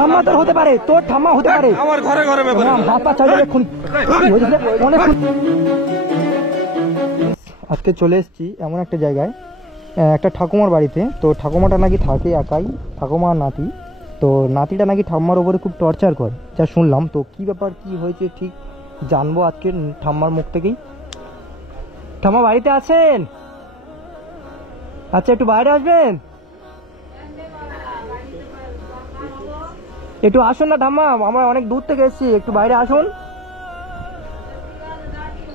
ঠাম্মা তোর হতে পারে, তোর ঠাম্মা হতে পারে। আমার ঘরে ঘরে ব্যাপার হাত পা চাইলে এখন আজকে চলে এসেছি এমন একটা জায়গায়, একটা ঠাকুমার বাড়িতে। তো ঠাকুমাটা নাকি থাকে একাই, ঠাকুমা আর নাতি। তো নাতিটা নাকি ঠাম্মার ওপরে খুব টর্চার করে, যা শুনলাম। তো কি ব্যাপার, কি হয়েছে ঠিক জানবো আজকে ঠাম্মার মুখ থেকেই। ঠাম্মা বাড়িতে আছেন? আচ্ছা, একটু বাইরে আসবেন, একটু আসুন না ঠাম্মা, আমরা অনেক দূর থেকে এসেছি, একটু বাইরে আসুন।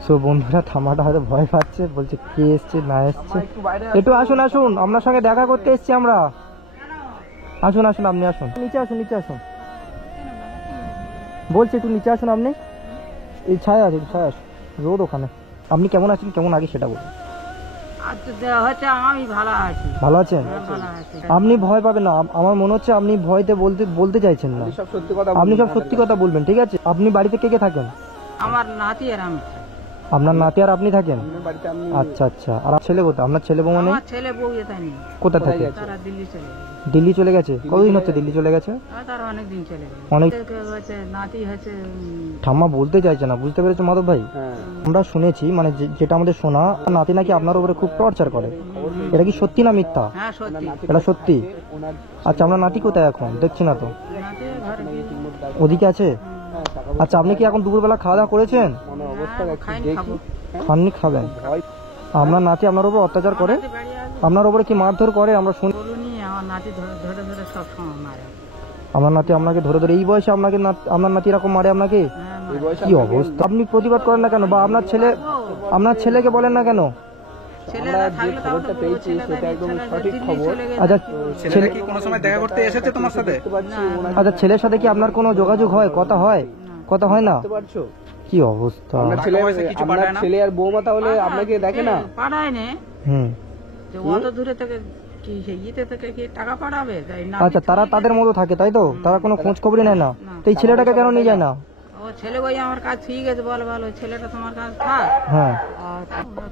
তো বন্ধুরা, ঠাম্মাটা হয়তো ভয় পাচ্ছে, বলছে কে এসছে না এসছে। একটু আসুন আসুন, আপনার সঙ্গে দেখা করতে এসেছি আমরা। আসুন আসুন, আপনি আসুন, নিচে আসুন, নিচে আসুন, বলছি একটু নিচে আসুন। আপনি এই ছায়া আসুন, ছায়া আসুন, রোদ ওখানে। আপনি কেমন আছেন, কেমন আগে সেটা বলুন। আমি ভালো আছি। ভালো আছেন? আপনি ভয় পাবেন না, আমার মনে হচ্ছে আপনি ভয়তে বলতে চাইছেন না। আপনি সব সত্যি কথা বলবেন, ঠিক আছে? আপনি বাড়িতে কে কে থাকেন? আমার নাতি আর আমি। আপনার নাতি আর আপনি থাকেন? আচ্ছা আচ্ছা। আর ছেলে কোথায়? আপনার ছেলে বউ নেই? আমার ছেলে বউ এখানে নেই। কোথায় থাকে? তারা দিল্লি চলে গেছে। দিল্লি চলে গেছে? কতদিন হচ্ছে দিল্লি চলে গেছে? তারা অনেক দিন চলে গেছে। অনেক। হচ্ছে নাতি হচ্ছে ঠাম্মা বলতে চাইছে না, বুঝতে পেরেছো মাধব ভাই? আমরা শুনেছি, মানে যেটা আমাদের শোনা, নাতি নাকি আপনার উপরে খুব টর্চার করে। এটা কি সত্যি না মিথ্যা? হ্যাঁ সত্যি। এটা সত্যি? আচ্ছা, আপনার নাতি কোথায় এখন? দেখছি না তো। নাতি ঘরে গিয়ে ওদিকে আছে? আচ্ছা, আপনি কি এখন দুপুরবেলা খাওয়া দাওয়া করেছেন? খাইনি, খাবো। খাননি, খাবেন? আপনার নাতি আপনার উপর অত্যাচার করে? নাতি বাড়ি আসবে। আপনার উপরে কি মারধর করে? আমরা শুনি বলুনি, আমার নাতি ধরে ধরে ধরে সব সময় মারে। আপনার নাতি আপনাকে ধরে ধরে, এই বয়সে আপনাকে আপনার নাতি এরকম মারে আপনাকে? হ্যাঁ, কি অবস্থা! আপনি প্রতিবাদ করেন না কেন, বা আপনার ছেলেকে বলেন না কেন? ছেলেরা থাকলে তাও তো বলবো, ছেলেরা দিল্লি চলে গেছে। আচ্ছা, ছেলে কি কোনো সময় দেখা করতে এসেছে তোমার সাথে? আচ্ছা, ছেলের সাথে কি আপনার কোনো যোগাযোগ হয়, কথা হয়? কথা হয় না? কি অবস্থা! ছেলে আর বৌমা তাহলে আপনাকে দেখে না? পাঠায় নে, হুম। যে অত দূরে থেকে কি ইতে থেকে কি টাকা পাঠাবে? তাই না। আচ্ছা, তারা তাদের মতো থাকে, তাই তো? তারা কোনো খোঁজ খবরই নেয় না? তো এই ছেলেটাকে কেন নিয়ে যায় না? ও ছেলে বই আমার কাজ ঠিক আছে, বল ভালো, ছেলেটা তোমার কাছে থাক। হ্যাঁ। আর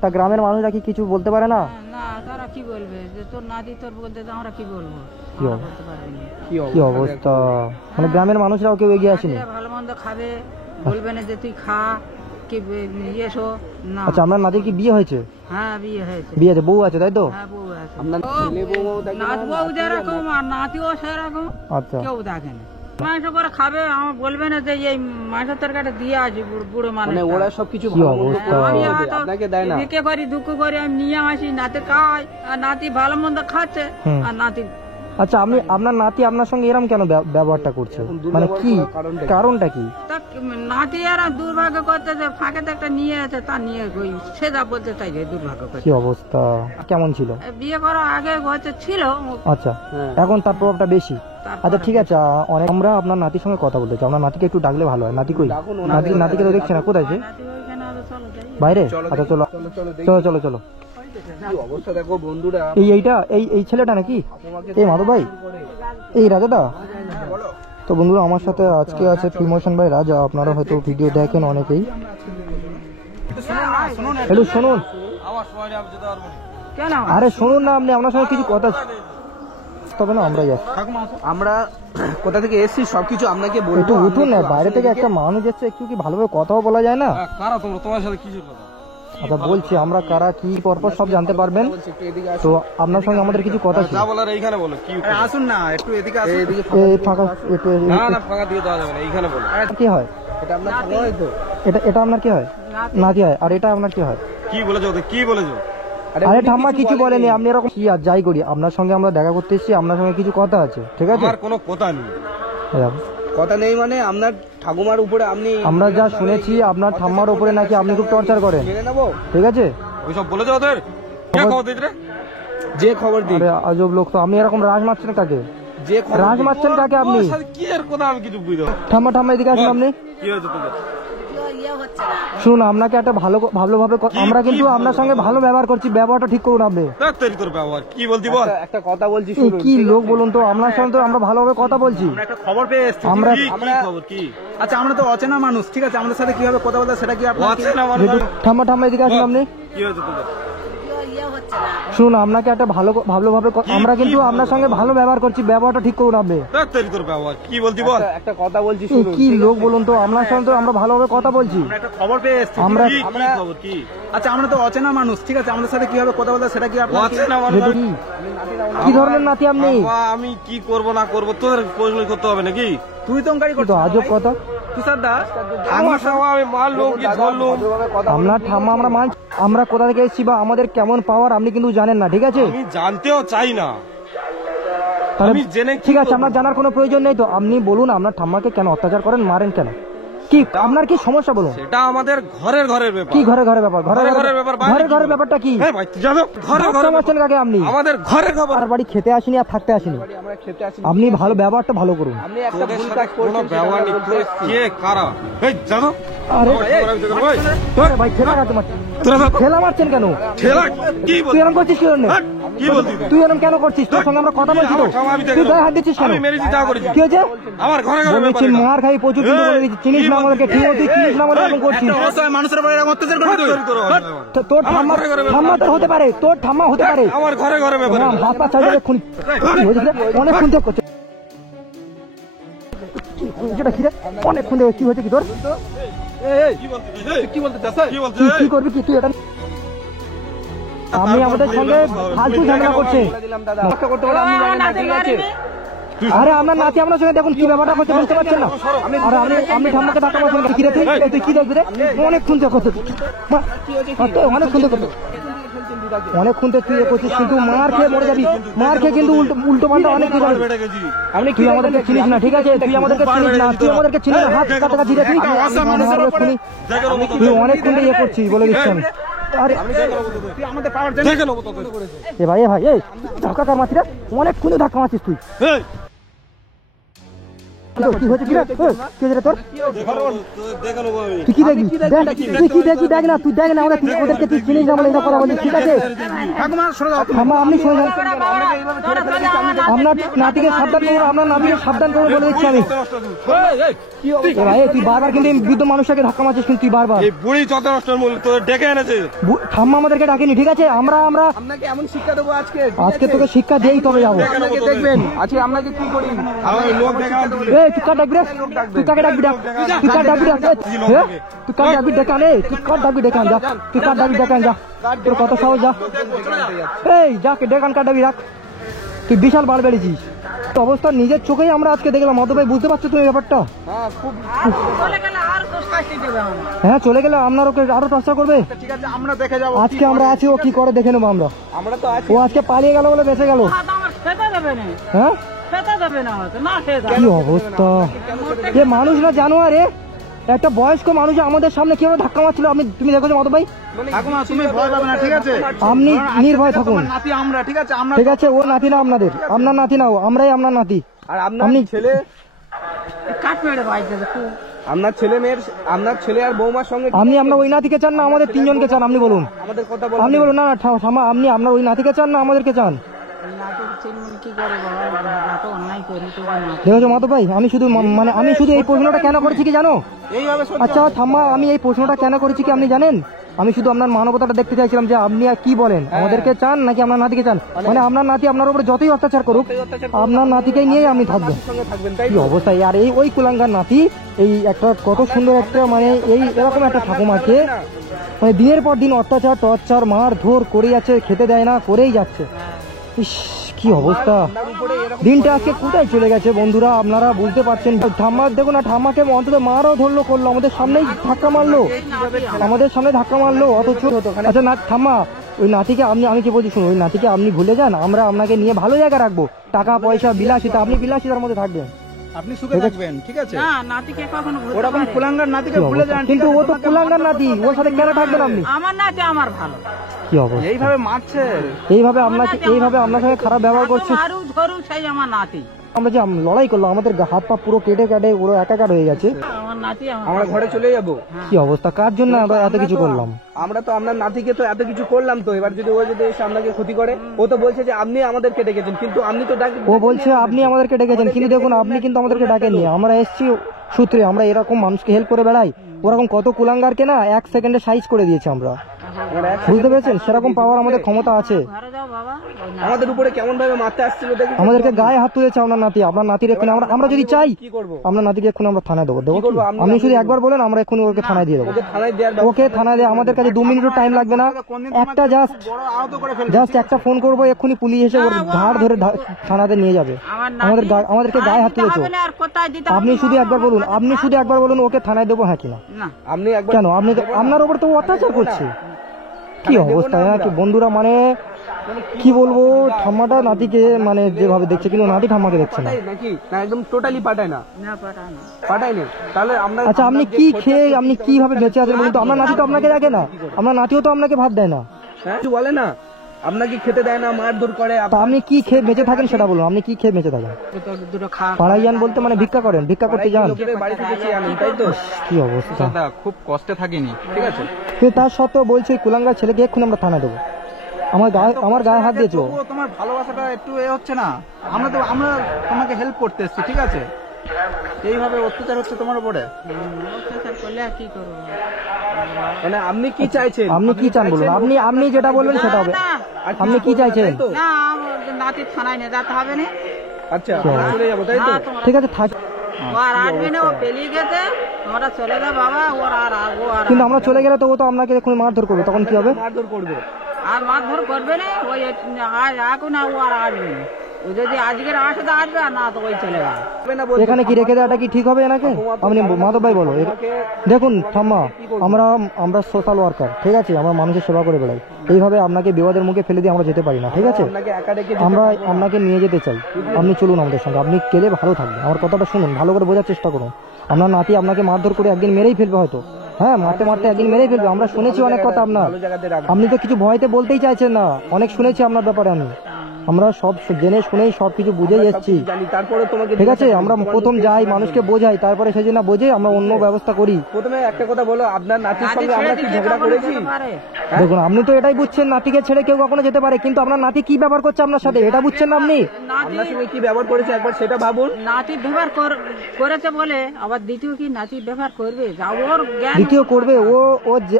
তা গ্রামের মানুষরা কি কিছু বলতে পারে না? না, তারা কি বলবে, যে তোর নাতি তোর বলতে, তো আমরা কি বলবো? কি আমরা অবস্থা! বলতে পারবি না। কি অবস্থা! মানে গ্রামের মানুষরাও কেউ এগিয়ে আসেনি? নাতিরা ভালো মন্দ খাবে, বলবে না যে তুই খা, কি এসো না। আচ্ছা, আপনার নাতির কি বিয়ে হয়েছে? হ্যাঁ, বিয়ে হয়েছে। বিয়ে আছে, বউ আছে, তাই তো? হ্যাঁ, বউ আছে। আপনার ও, ছেলে বউ নাত বউ যেরকম আর নাতিও সেরকম, আচ্ছা। কেউ দেখে না। মাংস করে খাবে, আমার বলবে না যে এই মাংসের তরকারিটা দিয়ে আসি বুড়ো মানুষ। মানে ওরা সবকিছু কি অবস্থা! আমি হয়তো আপনাকে দেয় না? ভিকে করি, দুঃখ করি, আমি নিয়ে আসি, নাতি খাই, আর নাতি ভালো মন্দ খাচ্ছে, আর নাতি। আচ্ছা, আপনার নাতি আপনার সঙ্গে এরকম কেন ব্যবহারটা করছে, মানে কি কারণটা কি? তা নাতি আর দুর্ভাগ্য করতে, যে ফাঁকে একটা নিয়ে আছে, তা নিয়ে সে যা বলতে তাই দুর্ভাগ্য করছে। কি অবস্থা! কেমন ছিল? বিয়ে করার আগে হচ্ছে ছিল। আচ্ছা, এখন তার প্রভাবটা বেশি। আচ্ছা, ঠিক আছে, অনেক আমরা আপনার নাতির সঙ্গে কথা বলতে চাই। আপনার নাতিকে একটু ডাকলে ভালো হয়। নাতি কই? নাতিকে তো দেখছি না, কোথায় সে? নাতি ওইখানে আছে, চলো যাই। বাইরে? আচ্ছা, চলো চলো চলো চলো। কি অবস্থা দেখো বন্ধুরা। এই ছেলেটা নাকি? এই মাধব ভাই, এই রাজাদা। তো বন্ধুরা, আমার সাথে আজকে আছে প্রিমোশন ভাই রাজা। আপনারা হয়তো ভিডিও দেখেন অনেকেই। একটু শুনুন। কেন? আরে শুনুন না, আপনার সঙ্গে কিছু কথা তবে না, আমরা যাচ্ছি। আমরা কোথা থেকে এসেছি সবকিছু আপনাকে বলবো। একটু উঠুন না, বাইরে থেকে একটা মানুষ এসছে, একটু কি ভালোভাবে কথাও বলা যায় না? কারা তোমরা? তোমার সাথে কি কথা? আচ্ছা, বলছি আমরা কারা, কি পরপর সব জানতে পারবেন। তো আপনার সঙ্গে আমাদের কিছু কথা ছিল। যা বলার এইখানে বলো। কি আসুন না, একটু এদিকে আসুন। এই ফাঁকা, একটু না না, ফাঁকা দিয়ে দেওয়া যাবে না, এইখানে বলো। কি হয়? এটা আপনার খাওয়া হয় তো? এটা আপনার কি হয়? নাতি হয়। আর এটা আপনার কি হয়? কি বলেছো ওদের? কি বলেছো? আরে ঠাম্মা কিছু বলেনি, আপনি এরকম কি আর যাই করি, আপনার সঙ্গে আমরা দেখা করতে এসেছি, আপনার সঙ্গে কিছু কথা আছে, ঠিক আছে? আমার কোনো কথা নেই। কথা নেই মানে আপনার ঠাকুমার উপরে আপনি, আমরা যা শুনেছি আপনার ঠাম্মার উপরে নাকি আপনি খুব টর্চার করেন, মেনে নেবো। ঠিক আছে? ওইসব বলেছো ওদের? কে খবর দিত রে? যে খবর দিই। আরে আজব লোক তো। আপনি এরকম রাজ মারছেন কাকে? যে খবর রাজ মারছেন কাকে আপনি? কি এর কথা আমি কিছু বুঝতে পারছি। ঠাম্মা এদিকে আসুন। আপনি কি হয়েছে তোদের? শুনুন, আপনাকে একটা ভালোভাবে আমরা কিন্তু আপনার সঙ্গে ভালো ব্যবহার করছি, ব্যবহারটা ঠিক করুন আপনি। তোর ব্যবহার কি বলতি বল? একটা কথা বলছি এই কি লোক বলুন তো, আপনার সঙ্গে তো আমরা ভালোভাবে কথা বলছি। আমরা একটা খবর পেয়ে এসেছি। আমরা খবর কি? আচ্ছা, আমরা তো অচেনা মানুষ, ঠিক আছে? আমাদের সাথে কিভাবে কথা বলতে সেটা কি আপনার অচেনা মানুষ? ঠাম্মা এদিকে আসুন। আপনি কি হয়েছে তোদের? শুনুন, আপনাকে একটা ভালোভাবে আমরা কিন্তু আপনার সঙ্গে ভালো ব্যবহার করছি, ব্যবহারটা ঠিক করুন আপনি। কি বলতি বল? একটা কথা বলছি এই শুনুন, কি ঠিক লোক আছে? বলুন তো, আপনার সঙ্গে তো আমরা ভালোভাবে কথা বলছি। একটা খবর পেয়ে এসেছি। আমরা- কি খবর কি? আচ্ছা আমরা তো অচেনা মানুষ, ঠিক আছে, আমাদের সাথে কিভাবে কথা বলতে সেটা কি আপনার অচেনা মানুষ? যেহেতু কি ধরনের নাতি আপনি? বাবা, আমি কি করব না করব তোদের প্রশ্ন করতে হবে নাকি? তুই তো গাড়ি তো আজব কথা। তুষার দা আমার সঙ্গে আমি মারলুম কি ধরলুম? আপনার ঠাম্মা আমরা কোথা থেকে এসেছি বা আমাদের কেমন পাওয়ার আপনি কিন্তু জানেন না, ঠিক আছে? আমি জানতেও চাই না। তাহলে আমি জেনে কি ঠিক আছে, করবো? আপনার জানার কোনো প্রয়োজন নেই তো। আপনি বলুন আপনার ঠাম্মাকে কেন অত্যাচার করেন, মারেন কেন, কি আপনার কি সমস্যা বলুন? সেটা আমাদের ঘরের ব্যাপার। কি ঘরের ব্যাপার? ঘরের ব্যাপার, বাইরে কি ঘরের বলবো? ব্যাপারটা কি? হ্যাঁ ভাই, তুই জানো ঘরের ধাক্কা মারছেন কাকে আপনি? আমাদের ঘরের খবর। আর বাড়ি খেতে আসিনি আর থাকতে আসিনি। আমরা খেতে আসি, আপনি ভালো ব্যবহারটা ভালো করুন। আপনি একটা তোদের ভুল সাথে কাজ কোনো করছেন, ব্যবহার নেই। তোরা কে কারা? এই জানো? আরে ওই, আরে ভাই ঠেলা মারতে মারছেন, তোরা সব ঠেলা মারছেন কেন? ঠেলা কি তুই বলছিস? এরকম করছিস কি জন্য? কি বলছিস? তুই এরকম কেন করছিস? তোর সঙ্গে আমরা কথা বলছি তো, আমি দেখে তুই নেবো। গায়ে হাত দিচ্ছিস কেন? আমি মেরেছি, যা করেছি। কি হয়েছে? আমার ঘরে বলেছি মার খাই প্রচুর, কিন্তু বলে দিচ্ছি চিনিস না আমাদেরকে, ঠিক মতো চিনিস না আমাদের এরকম করছিস। একটা অসহায় মানুষের উপর এরকম অত্যাচার করবি তুই? তোর আমার ঠাম্মা ঘরে ঘরে ঠাম্মা তোর হতে পারে, তোর ঠাম্মা হতে পারে। আমার ঘরে ব্যাপার। না, হাত পা চাইলে খুন অনেক খুন করছে। যেটা কি রে? অনেক খুন কি হয়েছে কি তোর? কি বলছিস? এই, কি বলতে চাস? কি বলছিস? কি করবি কি তুই এটা? আপনি আমাদের সঙ্গে ফালতু ঝামেলা করছে। দিলাম দাদা, রক্ষা করতে পারলে আপনি জানেন না, ঠিক আছে? আরে আপনার নাতি আপনার সঙ্গে দেখুন কি ব্যাপারটা করছে, বুঝতে পারছেন না? আরে আপনি ঠাম্মাকে ধাক্কা মারছেন কি রে? তুই কি দেখবি রে? অনেক খুনতে করছে, অনেক খুনতে করছে, অনেক খুনতে তুই এ করছিস, কিন্তু মার খেয়ে মরে যাবি। মার খেয়ে কিন্তু উল্টো পাল্টা অনেক কিছু হবে। বেড়ে গেছি। আপনি তুই আমাদেরকে চিনিস না, ঠিক আছে? তুই আমাদেরকে চিনিস না, তুই আমাদেরকে চিনিস না। হাত কাটাকাটি রে তুই। দেখে নেবো তোদের। তুই অনেক খুনতে ইয়ে করছিস বলে দিচ্ছি আমি। আরে তুই আমাদের পাওয়ার দেখে নেবো তোদের। এ ভাই এই ধাক্কা কার মারছিস রে? অনেক খুনে ধাক্কা মারছিস তুই। এই, কি হয়েছে কি রে? কি হয়েছে রে তোর? দেখে নেবো আমি। তুই কি দেখবি? দেখ তুই কি দেখবি? দেখ না, তুই দেখ না, ওদেরকে তুই চিনিস না বলে এটা কথা বলিস, ঠিক আছে? ঠাকুমা সরে যাও। ঠাম্মা আপনি শুনে যান, তোরা বাবা, তোরা চলে আমার আপনার নাতিকে সাবধান করুন, আপনার নাতিকে সাবধান করুন বলে দিচ্ছি আমি। এ ভাই তুই বারবার কিন্তু এই বৃদ্ধ মানুষটাকে ধাক্কা মারছিস, কিন্তু তুই বারবার। এই বুড়ি যত নষ্টের মূল তোদের ডেকে এনেছে। ঠাম্মা আমাদেরকে ডাকেনি, ঠিক আছে? আমরা আপনাকে এমন শিক্ষা দেবো আজকে, ঠিক আজকে আছে? তোকে শিক্ষা দিয়েই তবে যাবো। আপনাকে দেখবেন আজকে আপনাকে কি করি। আমি লোক ডেকে আনছি। এই তুই কার ডাকবি রে? তুই কাকে ডাকবি ডাক? তুই কার ডাকবি ডাক? তুই কার ডাকবি ডেকে আন? তুই কার ডাকবি ডেকে আন? যা, তুই কার ডাকবি ডেকে আন, যা। তোর কত সাহস, যা। এই যাকে ডেকান কার ডাকবি রাখ। তুই বিশাল বার বেড়েছিস। তো অবস্থা নিজের চোখেই আমরা আজকে দেখলাম। মতো ভাই বুঝতে পারছো তুমি এই ব্যাপারটা? হ্যাঁ খুব চলে গেলে আর তো শাস্তি দেবে আমার। হ্যাঁ চলে গেলে আপনার ওকে আরো টর্চার করবে। ঠিক আছে, আমরা দেখে যাবো। আজকে আমরা আছি, ও কি করে দেখে নেবো আমরা। আমরা তো আছি। ও আজকে পালিয়ে গেল বলে বেঁচে গেল। হাত আমার খেতে দেবে না, হ্যাঁ খেতে দেবে না, হয়তো না খেয়ে যাবে। কি অবস্থা! এ মানুষ না জানোয়ার রে। একটা বয়স্ক মানুষ আমাদের সামনে কিভাবে ধাক্কা মারছিল তুমি দেখেছো মতো ভাই? ঠাকুমা তুমি ভয় পাবে না, ঠিক আছে? আপনি নির্ভয় থাকুন, তোমার নাতি আমরা, ঠিক আছে? আমরা ঠিক আছে? ও নাতি না আপনাদের, আপনার নাতি না ও, আমরাই আপনার নাতি। আর আপনার আপনি- ছেলে, কাঠ মেরে বাইর দেবে খুব। আপনার ছেলে মেয়ের, আপনার ছেলে আর বৌমার সঙ্গে আপনি আপনার ওই নাতিকে চান না আমাদের তিনজনকে চান? আপনি বলুন, আমাদের কথা আপনি বলুন। না না ঠামা, আপনি আপনার ওই নাতিকে চান না আমাদেরকে চান? নাটক চিনমন কি করে বাবা, এত অন্যায় করি তো না। দেখেছো মাতো ভাই, আমি শুধু আমি শুধু এই প্রশ্নটা কেন করেছি কি জানো? এইভাবে আচ্ছা ঠাম্মা, আমি এই প্রশ্নটা কেন করেছি কি আপনি জানেন? আমি শুধু আপনার মানবতাটা দেখতে চাইছিলাম যে আপনি আর কি বলেন, আমাদেরকে চান নাকি আপনার নাতিকে চান? মানে আপনার নাতি আপনার উপর যতই অত্যাচার করুক, আপনার নাতিকে নিয়েই আমি থাকবো। সঙ্গে থাকবেন, তাই কি অবস্থা! আর এই ওই কুলাঙ্গার নাতি, এই একটা কত সুন্দর একটা মানে এই এরকম একটা ঠাকুমাকে মানে দিনের পর দিন অত্যাচার টর্চার মার ধর করে যাচ্ছে, খেতে দেয় না, করেই যাচ্ছে। ইস কি অবস্থা! দিনটা আজকে কোথায় চলে গেছে বন্ধুরা, আপনারা বুঝতে পারছেন? ঠাম্মা দেখো না, ঠাম্মাকে অন্তত মারও ধরলো, করলো, আমাদের সামনেই ধাক্কা মারলো, আমাদের সামনে ধাক্কা মারলো। অথচ আচ্ছা না ঠাম্মা, ওই নাতিকে আমি কি বলছি শুনুন, ওই নাতিকে আপনি ভুলে যান, আমরা আপনাকে নিয়ে ভালো জায়গা রাখবো। টাকা পয়সা বিলাসিতা, আপনি বিলাসিতার মধ্যে থাকবেন। আপনি সুখে থাকবেন, ঠিক আছে? না নাতিকে কখনো ভুলতে ওরকম পারে না। কুলাঙ্গার নাতিকে কি ভুলে অবস্থা! যান, ঠিক কিন্তু আছে? ও তো তোমাকে কুলাঙ্গার নাতি, ওর সাথে কেন থাকবেন আপনি? আমার নাতি আমার ভালো। কি অবস্থা! এইভাবে মারছে। এইভাবে আপনার সঙ্গে খারাপ ব্যবহার করছে। মারু ধরু সেই আমার নাতি। আমরা যে লড়াই করলো, আমাদের হাত পা পুরো কেটে কেটে পুরো একাকার হয়ে গেছে। আমার নাতি আমার আমরা ঘরে চলে যাব। কি অবস্থা! কার জন্য আমরা এত কিছু করলাম? আমরা তো আপনার নাতিকে তো এত কিছু করলাম, তো এবার যদি ও যদি এসে আপনাকে ক্ষতি করে, ও তো বলছে যে আপনি আমাদেরকে ডেকেছেন, কিন্তু আপনি তো ও বলছে আপনি আমাদেরকে ডেকেছেন, কিন্তু দেখুন আপনি কিন্তু আমাদেরকে ডাকেননি। আমরা এসেছি সূত্রে, আমরা এরকম মানুষকে হেল্প করে বেড়াই। ওরকম কত কুলাঙ্গারকে না 1 সেকেন্ডে সাইজ করে দিয়েছি আমরা। আমরা একসাথে বুঝতে পেরেছেন? সেরকম পাওয়ার আমাদের ক্ষমতা আছে। ঘরে যাও বাবা, ওই না- আমাদের উপরে কেমন ভাবে মারতে আসছিল দেখি। আমাদেরকে গায়ে হাত তুলেছে আপনার নাতি। আপনার নাতির এক্ষুনি আমরা যদি চাই কি করবো? আপনার নাতিকে এক্ষুনি আমরা থানায় দেবো। কি করবো? আপনি- আপনি শুধু একবার বলেন, আমরা এক্ষুনি ওকে থানায় দিয়ে দেবো। ওকে থানায় দেওয়ার ওকে থানায় দিয়ে আমাদের কাছে 2 মিনিটও টাইম লাগবে না। একটা জাস্ট একটা ফোন করবো, এক্ষুনি পুলিশ এসে ওর ঘাড় ধরে থানাতে নিয়ে যাবে। আমার নাতি- আমাদেরকে গায়ে হাত দিতে তুলেছে। হবে না, আর কোথায় দিতে হবে আপনি বাবা, শুধু একবার বলুন, আমার আপনি কাছে শুধু একবার বলুন ওকে থানায় দেবো, হ্যাঁ কিনা? না। আপনি একবার কেন আপনি আপনার উপর তো অত্যাচার করছে। কি অবস্থা, হ্যাঁ কি বন্ধুরা, মানে কি বলবো, ঠাম্মাটা নাতিকে মানে যেভাবে দেখছে, কিন্তু নাতি ঠাম্মাকে দেখছে না। পাঠাই নাকি না, একদম টোটালি পাঠায় না, না পাঠানো। পাঠাই না। তাহলে আমরা আচ্ছা, আপনি কি খেয়ে আপনি কিভাবে বেঁচে আছেন বলুন তো? আপনার নাতি তো আপনাকে দেখে না, আপনার নাতিও তো আপনাকে ভাত দেয় না। হ্যাঁ কিছু বলে না, আপনাকে খেতে দেয় না, মারধর করে। তা আপনি কি খেয়ে বেঁচে থাকেন সেটা বলুন, আপনি কি খেয়ে বেঁচে থাকেন? দুটো খাওয়া পাড়ায় যান বলতে মানে ভিক্ষা করেন, ভিক্ষা করতে যান? লোকেদের বাড়ি থেকে চেয়ে আনেন, তাই তো? কি অবস্থা, খুব কষ্টে থাকিনি, ঠিক আছে? কিন্তু তার সত্ত্বেও বলছে ওই কুলাঙ্গার ছেলেকে এক্ষুনি আমরা থানায় দেবো। আমার গায়ে হাত দিয়েছো। তবুও তোমার ভালোবাসাটা একটু হচ্ছে না। আমরা তোমাকে হেল্প করতে এসেছি, ঠিক আছে? এইভাবে অত্যাচার হচ্ছে তোমার উপরে। অত্যাচার করলে আর কি করবো? মানে আপনি কি চাইছেন? আপনি কি চান বলুন, আপনি যেটা বলবেন সেটা হবে। না, আর আপনি কি চাইছেন? তাই তো? না, আমার নাতি থানায় নিয়ে যেতে হবে না। আচ্ছা আমরা চলে যাবো, তাই তো? হ্যাঁ, তোমরা- ঠিক আছে থাক, ও আর আসবে না, ও পেলিয়ে গেছে, তোমরা চলে যাও বাবা, ওর আর ও আর কিন্তু আমরা চলে গেলে তো ও তো আপনাকে এক্ষুনি মারধর করবে, তখন কি হবে? মারধর করবে। আর মারধর করবে না, ওই এখন আর ও আর আসবে না। ও যদি আজকের আসে তো আসবে, আর না তো ওই চলে যাবে। হবে না বলতে। এখানে কি রেখে দেওয়াটা কি ঠিক হবে এনাকে? আপনি মাধব ভাই বলো। দেখুন ঠাম্মা, আমরা সোশ্যাল ওয়ার্কার, ঠিক আছে? আমরা মানুষের সেবা করে বেড়াই। এইভাবে আপনাকে বিপদের মুখে ফেলে দিয়ে আমরা যেতে পারি না, ঠিক আছে? আপনাকে একা রেখে আমরা আপনাকে নিয়ে যেতে চাই, আপনি চলুন আমাদের সঙ্গে। আপনি গেলে ভালো থাকবে, আমার কথাটা শুনুন, ভালো করে বোঝার চেষ্টা করুন। আপনার নাতি আপনাকে মারধর করে একদিন মেরেই ফেলবে হয়তো, হ্যাঁ মারতে মারতে একদিন মেরেই ফেলবে। আমরা শুনেছি অনেক কথা আপনার, ভালো জায়গাতে রাখবেন। আপনি তো কিছু ভয়তে বলতেই চাইছেন না। অনেক শুনেছি আপনার ব্যাপারে, আমরা সব জেনে শুনেই সব কিছু বুঝেই এসেছি, জানি, তারপরে তোমাকে ঠিক আছে? আমরা প্রথম যাই মানুষকে বোঝাই, তারপরে সেই জন্য বোঝে আমরা অন্য ব্যবস্থা করি। প্রথমে একটা কথা বলো, আপনার নাতির নাতি সঙ্গে ছেড়ে আমরা কি দিলে ঝগড়া কখনো করেছি? যেতে পারে? দেখুন, আপনি তো এটাই বুঝছেন নাতিকে ছেড়ে কেউ কখনো যেতে পারে, কিন্তু আপনার নাতি কি ব্যবহার করছে আপনার সাথে এটা বুঝছেন না আপনি? নাতি আপনার সঙ্গে কি ব্যবহার করেছে একবার সেটা ভাবুন। নাতি ব্যবহার করেছে বলে আবার দ্বিতীয় কি নাতি ব্যবহার করবে? যা ওর জ্ঞান দ্বিতীয় করবে ও যে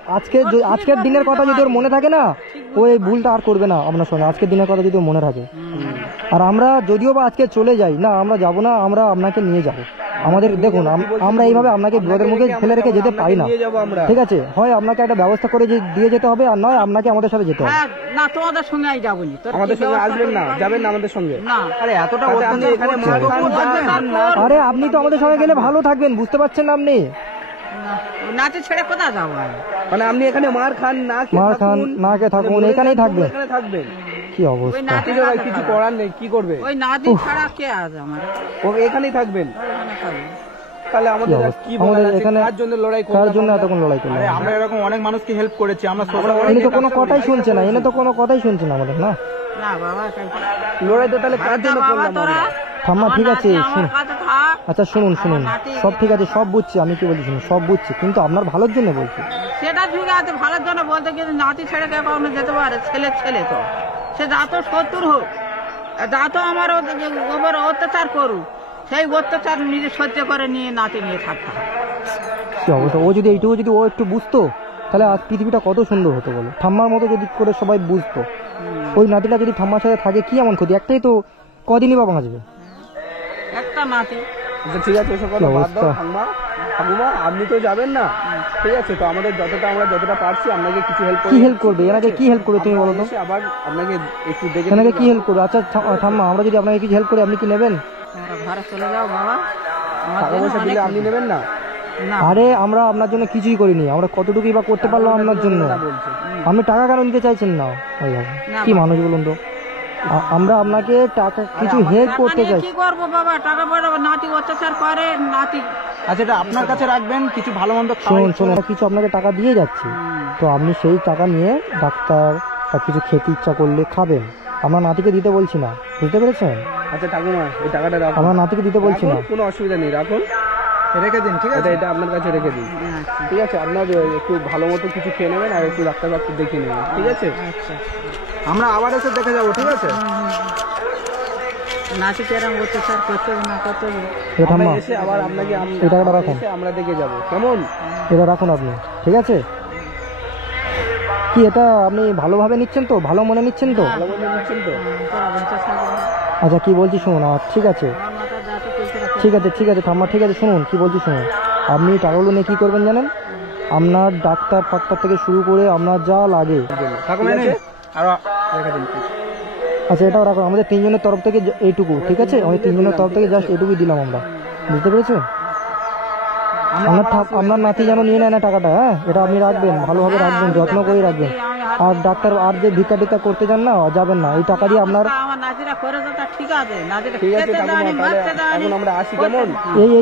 আজকের দিনের কথা যদি ওর মনে থাকে না, ও এই ভুলটা আর করবে না আপনার সঙ্গে। আজকের দিনের কথা যদি ওর মনে থাকে, আর আমরা যদিও বা আজকে চলে যাই না, আমরা যাব না, আমরা আপনাকে নিয়ে যাব। আমাদের দেখুন, আমরা এইভাবে আপনাকে বিপদের মুখে ফেলে রেখে যেতে পারি না, নিয়ে যাবো আমরা। ঠিক আছে? হয় আপনাকে একটা ব্যবস্থা করে দিয়ে যেতে হবে, আর নয় আপনাকে আমাদের সাথে যেতে হবে। হ্যাঁ, না তোমাদের সঙ্গে আমি যাবো নি। তোর কি আমাদের সঙ্গে ব্যবস্থা আসবেন না, করবি? যাবেন না আমাদের সঙ্গে। না, আরে এতটা তাতে আপনি অত্যাচার এখানে করছে, মার খান, তবুও যান, যাবেন। না। আরে আপনি তো আমাদের সঙ্গে গেলে ভালো থাকবেন, বুঝতে পারছেন না আপনি? না, নাতি ছেড়ে কোথায় যাবো আমি? মানে আপনি এখানে মার খান না খেয়ে মার খান, থাকুন, না খেয়ে থাকুন, মরে এখানেই যান, থাকবেন। এখানে থাকবেন। কি ওই অবস্থা, নাতি ঠিক আছে, কিছু করার নেই, কি করবে? ওই নাতি ছাড়া কে আছে আমার? ও এখানেই থাকবেন। ওখানে খাবে। তাহলে আমাদের আর কি বলার আমাদের আছে? এখানে কার জন্য লড়াই কার করলাম জন্য আমরা? এতক্ষণ লড়াই করলাম? আরে আমরা এরকম অনেক মানুষকে হেল্প করেছি, আমরা সোশ্যাল এনে তো কোনো কথাই শুনছে না, এনে তো কোনো কথাই শুনছে না আমাদের, না? না বাবা, কালকে লড়াই তো তাহলে কার জন্য বাবা করলাম তোরা আমরা? ঠাম্মা ঠিক আছে, আমার শুন। কাছে থাক। আচ্ছা শুনুন, আমার নাতি- সব ঠিক আছে, সব বুঝছি, আমি কি বলছি শুনুন, সব বুঝছি, কিন্তু আপনার ভালোর জন্য বলছি। সেটা ঠিক আছে, ভালোর জন্য বলতে গেলে নাতি ছেড়ে কে কখনো যেতে পারে? ছেলে তো সে যা তো শত্রুর হোক, যা তো আমার ওপর অত্যাচার করুক, সেই অত্যাচার নিজে সহ্য করে নিয়ে নাতি নিয়ে থাকতে হবে। কি অবস্থা, ও যদি এইটুকু যদি ও একটু বুঝতো, তাহলে আজ পৃথিবীটা কত সুন্দর হতো বলো। ঠাম্মার মতো যদি করে সবাই বুঝতো, ওই নাতিটা যদি ঠাম্মার সাথে থাকে কি এমন ক্ষতি? একটাই তো, কদিনই বা বাঁচবে। একটা নাতি। আচ্ছা ঠিক আছে, ওসব কথা বাদ দাও। ঠাকুমা আপনি তো যাবেন না, ঠিক আছে? তো আমাদের আমরা যতটা পারছি আপনাকে কিছু হেল্প কি হেল্প করবে এনাকে? কি হেল্প করবে তুমি বলো তো? আবার আপনাকে একটু দেখে এনাকে কি হেল্প করবে? আচ্ছা ঠাম্মা, আমরা যদি আপনাকে কিছু হেল্প করি, আপনি কি নেবেন? তোমরা ঘরে চলে যাও বাবা, আমার টাকা জন্য পয়সা দিলে অনেক আপনি নেবেন না? না। আরে আমরা আপনার জন্য কিছুই করিনি, আমরা কতটুকুই বা করতে পারলাম আপনার জন্য। বলছে আপনি টাকা কেন নিতে চাইছেন না? কি মানুষ বলুন তো? আমরা আপনাকে টাকা কিছু হেল্প টাকা করতে নিয়ে চাই। কি করবো বাবা? টাকা পয়সা নাতি অত্যাচার করে, নাতি আচ্ছা এটা আপনার কাছে রাখবেন, কিছু ভালো মন্দ শুনুন আমরা কিছু আপনাকে টাকা দিয়ে যাচ্ছি, তো আপনি সেই টাকা নিয়ে ডাক্তার বা কিছু খেতে ইচ্ছা করলে খাবেন। আমরা নাতিকে দিতে বলছি না, বুঝতে পেরেছেন? আচ্ছা ঠাকুমা এই টাকাটা রাখুন, আমরা নাতিকে দিতে বলছি না। রাখুন, কোনো অসুবিধা নেই, রাখুন, রেখে দিন, ঠিক আছে? এটা আপনার কাছে রেখে দিন, ঠিক আছে? আপনার একটু ভালো মতো কিছু খেয়ে নেবেন আর একটু ডাক্তার দেখিয়ে নেবেন, ঠিক আছে? আমরা আবার এসে দেখে যাবো, ঠিক আছে? নাতি কেরম অত্যাচার করতে হবে না করতে হবে। এটা ঠাম্মা, এসে আবার আপনাকে এই টাকাটা রাখুন, এসে আমরা দেখে যাবো, কেমন? এটা রাখুন আপনি, ঠিক আছে? কি এটা আপনি ভালোভাবে নিচ্ছেন তো, ভালো মনে নিচ্ছেন তো? ভালো মনে নিচ্ছেন তো? আচ্ছা কি বলছি শুনুন, ঠিক আছে ঠিক আছে ঠিক আছে ঠাম্মা, ঠিক আছে শুনুন কি বলছি শুনুন। আপনি টাকাগুলো নিয়ে কী করবেন জানেন? আপনার ডাক্তার ফাক্তার থেকে শুরু করে আপনার যা লাগে, ঠাকুমা ঠিক আছে? আরো রেখে দিন please। আচ্ছা এটাও রাখো আমাদের তিনজনের তরফ থেকে এইটুকু, ঠিক আছে? আমাদের তিনজনের তরফ থেকে জাস্ট এটুকুই দিলাম আমরা, বুঝতে পেরেছেন? আপনার নাতি যেন নিয়ে নেয় না টাকাটা, হ্যাঁ এটা আপনি রাখবেন, ভালোভাবে রাখবেন, যত্ন করে রাখবেন। আর ডাক্তার আর যে ভিক্ষা টিক্ষা করতে যান না, যাবেন না, এই টাকা দিয়ে আপনার আমার নাতিরা করেছে তা ঠিক আছে, নাতিরা ঠিক আছে খেতে ঠাকুমা, দেয়নি, তাহলে বাঁচতে দেয়নি। এখন আমরা আসি কেমন?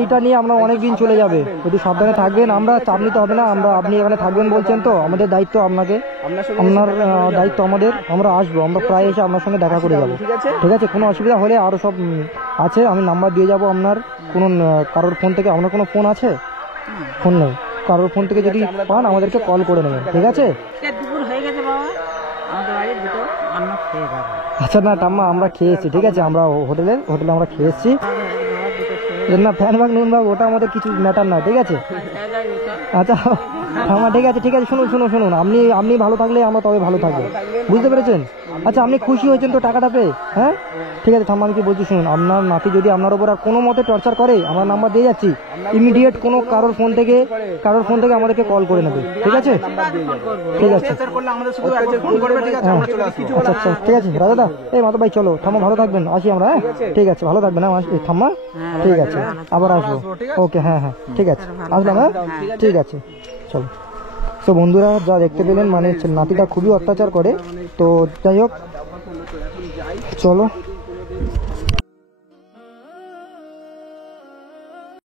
এইটা নিয়ে আমরা অনেক দিন চলে যাবে, একটু সাবধানে থাকবেন। আমরা চাপ নিতে হবে না, আপনি এখানে থাকবেন বলছেন তো, আমাদের দায়িত্ব আপনাকে, আপনার সঙ্গে আপনার দেখা করে যাবো। দায়িত্ব আমাদের, আমরা আসবো, আমরা প্রায় এসে আপনার সঙ্গে দেখা করে যাবো, ঠিক আছে? ঠিক আছে? কোনো অসুবিধা হলে আরও সব আছে, আমি নাম্বার দিয়ে যাব আপনার। কোনো কারোর ফোন থেকে, আপনার কোনো ফোন আছে? ফোন নেই, কারোর ফোন থেকে যদি পান আমাদেরকে কল করে নেবেন, ঠিক আছে? আজকে দুপুর হয়ে গেছে বাবা, আমাদের বাড়ির দুটো অন্ন খেয়ে যাবো। আচ্ছা না ঠাম্মা, আমরা খেয়েছি, ঠিক আছে? আমরা হোটেলে আমরা খেয়েছি না, ফ্যান ভাগ নুন ভাগ ওটা আমাদের কিছু ম্যাটার না, ঠিক আছে? আচ্ছা ঠাম্মা ঠিক আছে ঠিক আছে, শুনুন শুনুন শুনুন, আপনি ভালো থাকলে আমরা তবে ভালো থাকবো, বুঝতে পেরেছেন? আচ্ছা আপনি খুশি হয়েছেন তো টাকাটা পেয়ে? হ্যাঁ ঠিক আছে ঠাম্মা, আমি কি বলছি শুনুন, আপনার নাতি যদি আপনার উপর আর কোনো মতে টর্চার করে, আমরা নাম্বার দিয়ে যাচ্ছি, ইমিডিয়েট কোনো কারোর ফোন থেকে আমাদেরকে কল করে নেবে, ঠিক আছে? ঠিক আছে অত্যাচার করলে আমাদের শুধু একবার ফোন করবে, ঠিক আছে? আমরা চলে আসবো। আচ্ছা আচ্ছা ঠিক আছে রাজাদা, এই মাতা ভাই চলো, ঠাম্মা ভালো থাকবেন, আসি আমরা, হ্যাঁ ঠিক আছে, ভালো থাকবেন, হ্যাঁ ঠাম্মা, ঠিক আছে আবার আসবো, ওকে হ্যাঁ হ্যাঁ ঠিক আছে, আসলাম, হ্যাঁ ঠিক আছে চলো। তো বন্ধুরা যা দেখতে পেলেন, মানে নাতিটা খুবই অত্যাচার করে, তো যাই হোক চলো।